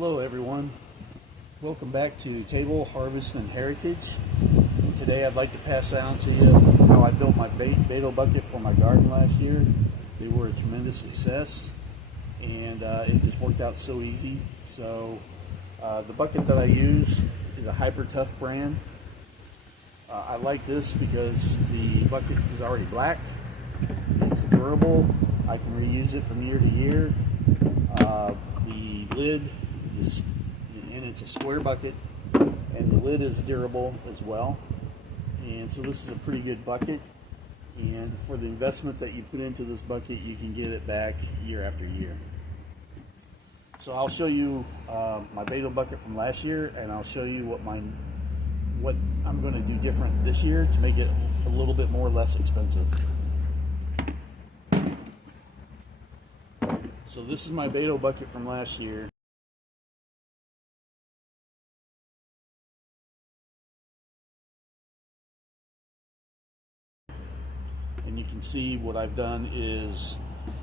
Hello everyone, welcome back to Table, Harvest, and Heritage. And today I'd like to pass down to you how I built my Bato bucket for my garden last year. They were a tremendous success and it just worked out so easy. So the bucket that I use is a Hyper Tough brand. I like this because the bucket is already black, it's durable, I can reuse it from year to year. The lid is, and it's a square bucket, and the lid is durable as well. And so this is a pretty good bucket, and for the investment that you put into this bucket, you can get it back year after year. So I'll show you my Bato bucket from last year, and I'll show you what I'm going to do different this year to make it a little bit less expensive. So this is my Bato bucket from last year. And you can see what I've done is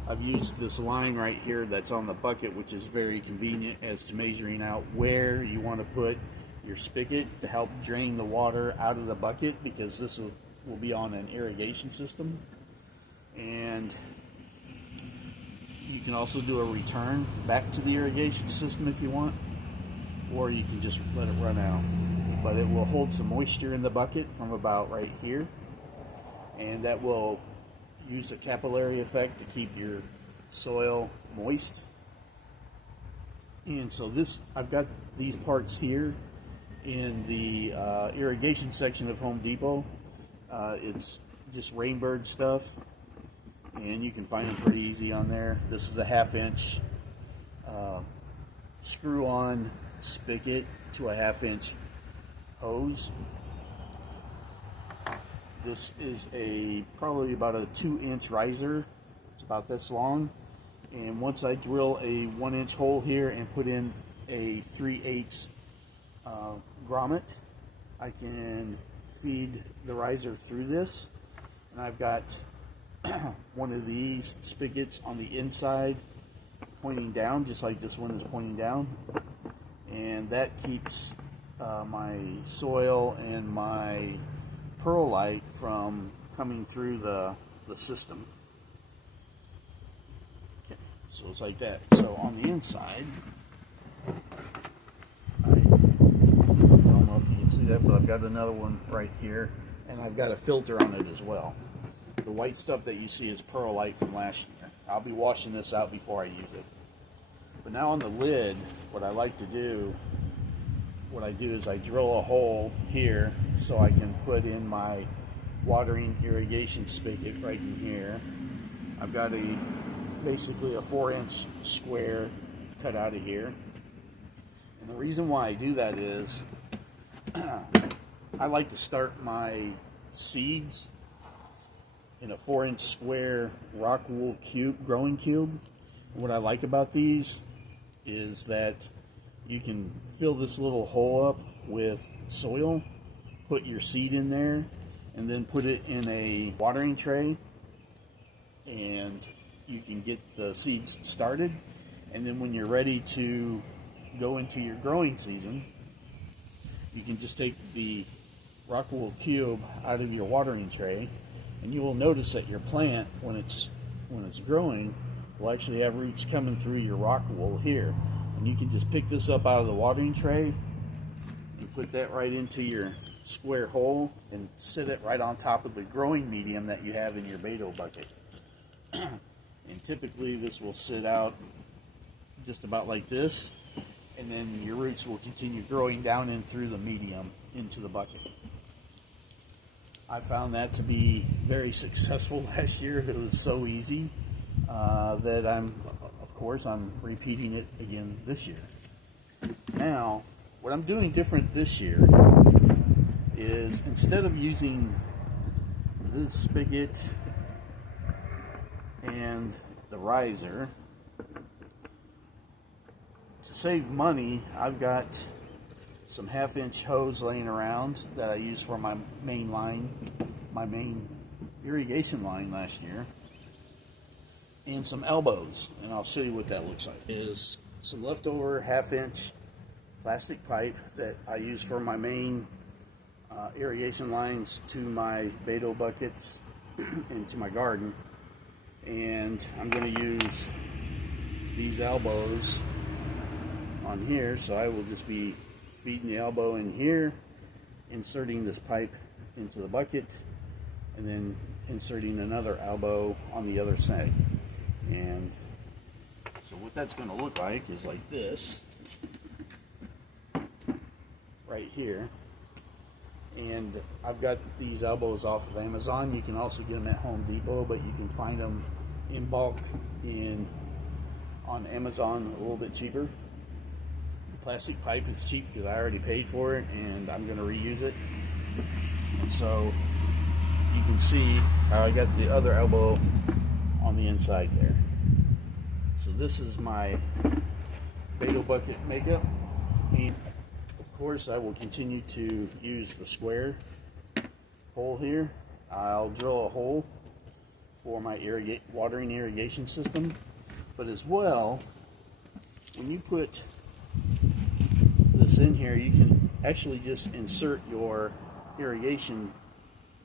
I've used this line right here that's on the bucket, which is very convenient as to measuring out where you want to put your spigot to help drain the water out of the bucket, because this will be on an irrigation system. And you can also do a return back to the irrigation system if you want, or you can just let it run out. But it will hold some moisture in the bucket from about right here, and that will use a capillary effect to keep your soil moist. And so I've got these parts here in the irrigation section of Home Depot. It's just Rainbird stuff, and you can find them pretty easy on there. This is a 1/2 inch screw-on spigot to a 1/2 inch hose. This is probably about a 2-inch riser. It's about this long, and once I drill a 1-inch hole here and put in a 3/8 grommet, I can feed the riser through this. And I've got one of these spigots on the inside pointing down, just like this one is pointing down, and that keeps my soil and my perlite from coming through the system. Okay, so it's like that. So on the inside, I don't know if you can see that, but I've got another one right here, and I've got a filter on it as well. The white stuff that you see is perlite from last year. I'll be washing this out before I use it. But now on the lid, what I do is I drill a hole here so I can put in my watering irrigation spigot right in here. I've got basically a 4-inch square cut out of here. And the reason why I do that is I like to start my seeds in a 4-inch square rock wool growing cube. What I like about these is that you can fill this little hole up with soil, put your seed in there, and then put it in a watering tray, and you can get the seeds started. And then when you're ready to go into your growing season, you can just take the rock wool cube out of your watering tray, and you will notice that your plant, when it's growing, will actually have roots coming through your rock wool here. And you can just pick this up out of the watering tray and put that right into your square hole and sit it right on top of the growing medium that you have in your Bato bucket. And typically this will sit out just about like this, and then your roots will continue growing down in through the medium into the bucket. I found that to be very successful last year. It was so easy that I'm repeating it again this year. Now, what I'm doing different this year is, instead of using this spigot and the riser, to save money, I've got some 1/2 inch hose laying around that I used for my main irrigation line last year, and some elbows, and I'll show you what that looks like. some leftover 1/2-inch plastic pipe that I use for my main irrigation lines to my Bato buckets and to my garden. And I'm going to use these elbows on here, so I will just be feeding the elbow in here, inserting this pipe into the bucket, and then inserting another elbow on the other side. And so what that's going to look like is like this right here. And I've got these elbows off of Amazon. You can also get them at Home Depot, but you can find them in bulk on Amazon a little bit cheaper. The plastic pipe is cheap because I already paid for it and I'm going to reuse it. And so you can see how I got the other elbow on the inside there. So this is my Bato bucket makeup. And of course I will continue to use the square hole here. I'll drill a hole for my watering irrigation system, but as well, when you put this in here, you can actually just insert your irrigation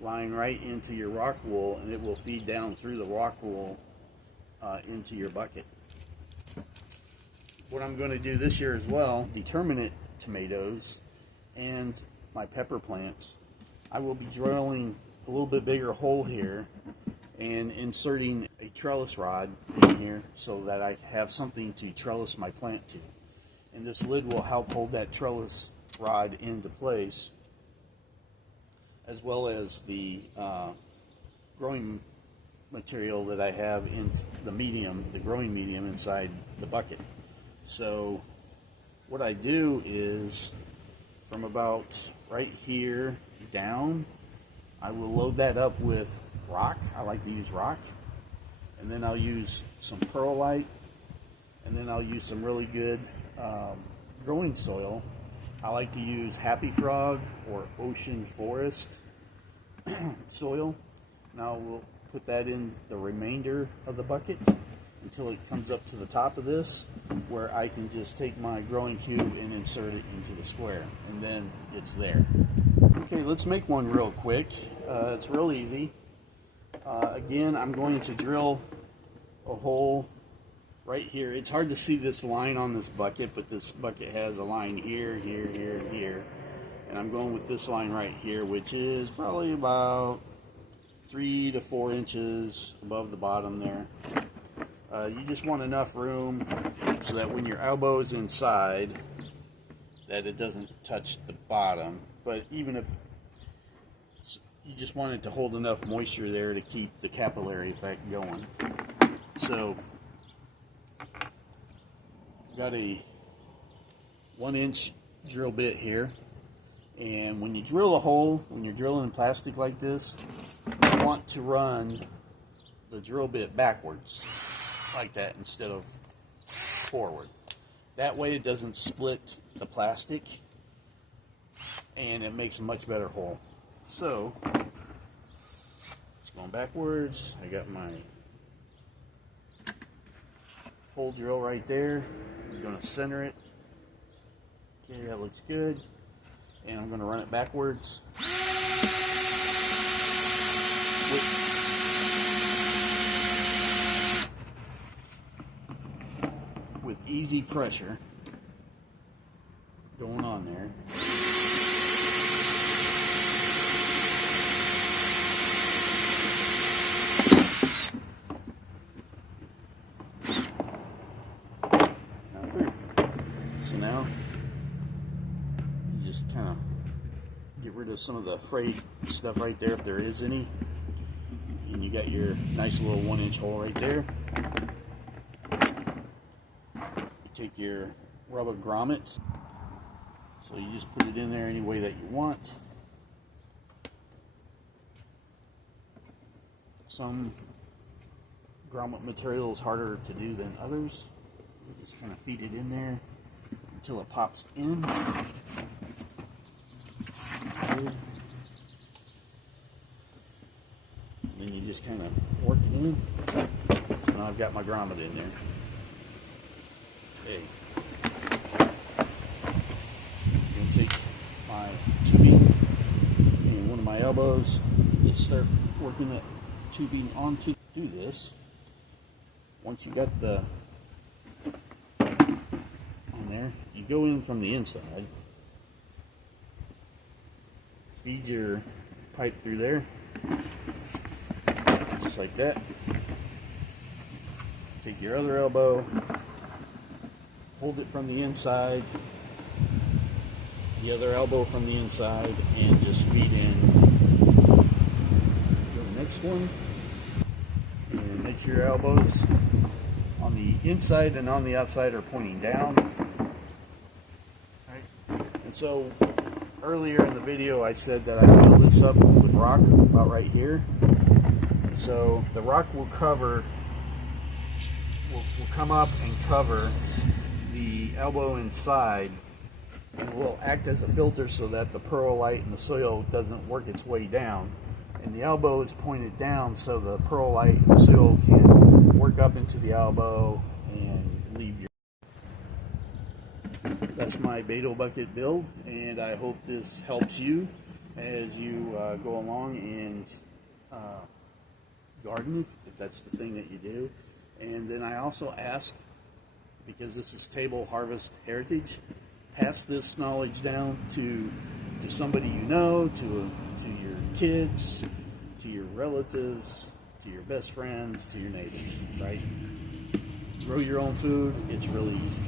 line right into your rock wool, and it will feed down through the rock wool into your bucket. What I'm going to do this year as well, determinate tomatoes and my pepper plants, I will be drilling a little bit bigger hole here and inserting a trellis rod in here so that I have something to trellis my plant to. And this lid will help hold that trellis rod into place, as well as the growing material that I have in the growing medium inside the bucket. So what I do is from about right here down, I will load that up with rock. I like to use rock, and then I'll use some perlite, and then I'll use some really good growing soil. I like to use Happy Frog or Ocean Forest soil. Now we'll put that in the remainder of the bucket until it comes up to the top of this, where I can just take my growing cube and insert it into the square, and then it's there. Okay, let's make one real quick. It's real easy. Again, I'm going to drill a hole right here. It's hard to see this line on this bucket, but this bucket has a line here, here, here, and here. And I'm going with this line right here, which is probably about 3 to 4 inches above the bottom there. You just want enough room so that when your elbow is inside, that it doesn't touch the bottom. But even if you just want it to hold enough moisture there to keep the capillary effect going. So I've got a 1-inch drill bit here, and when you drill a hole, when you're drilling in plastic like this, you want to run the drill bit backwards like that instead of forward. That way it doesn't split the plastic and it makes a much better hole. So it's going backwards. I got my hole drill right there. I'm going to center it. Okay, that looks good. And I'm going to run it backwards. With easy pressure going on there. So now you just kind of get rid of some of the frayed stuff right there if there is any, and you got your nice little 1-inch hole right there. Take your rubber grommet, so you just put it in there any way that you want. Some grommet material is harder to do than others. You just kind of feed it in there until it pops in. Good. Then you just kind of work it in. So now I've got my grommet in there. Okay. take my tubing and one of my elbows, just start working that tubing onto. Do this. Once you got the on there, you go in from the inside, feed your pipe through there, just like that. Take your other elbow, hold it from the inside, the other elbow from the inside, and just feed in. Do the next one, and make sure your elbows on the inside and on the outside are pointing down. Right. And so earlier in the video I said that I fill this up with rock about right here. So the rock will cover, will come up and cover the elbow inside, and will act as a filter so that the perlite and the soil doesn't work its way down. And the elbow is pointed down so the perlite and the soil can work up into the elbow and leave your. That's my Bato bucket build, and I hope this helps you as you go along and garden, if that's the thing that you do. And then I also ask, because this is table harvest heritage, pass this knowledge down to somebody you know, to your kids, to your relatives, to your best friends, to your neighbors, right? Grow your own food. It's really easy.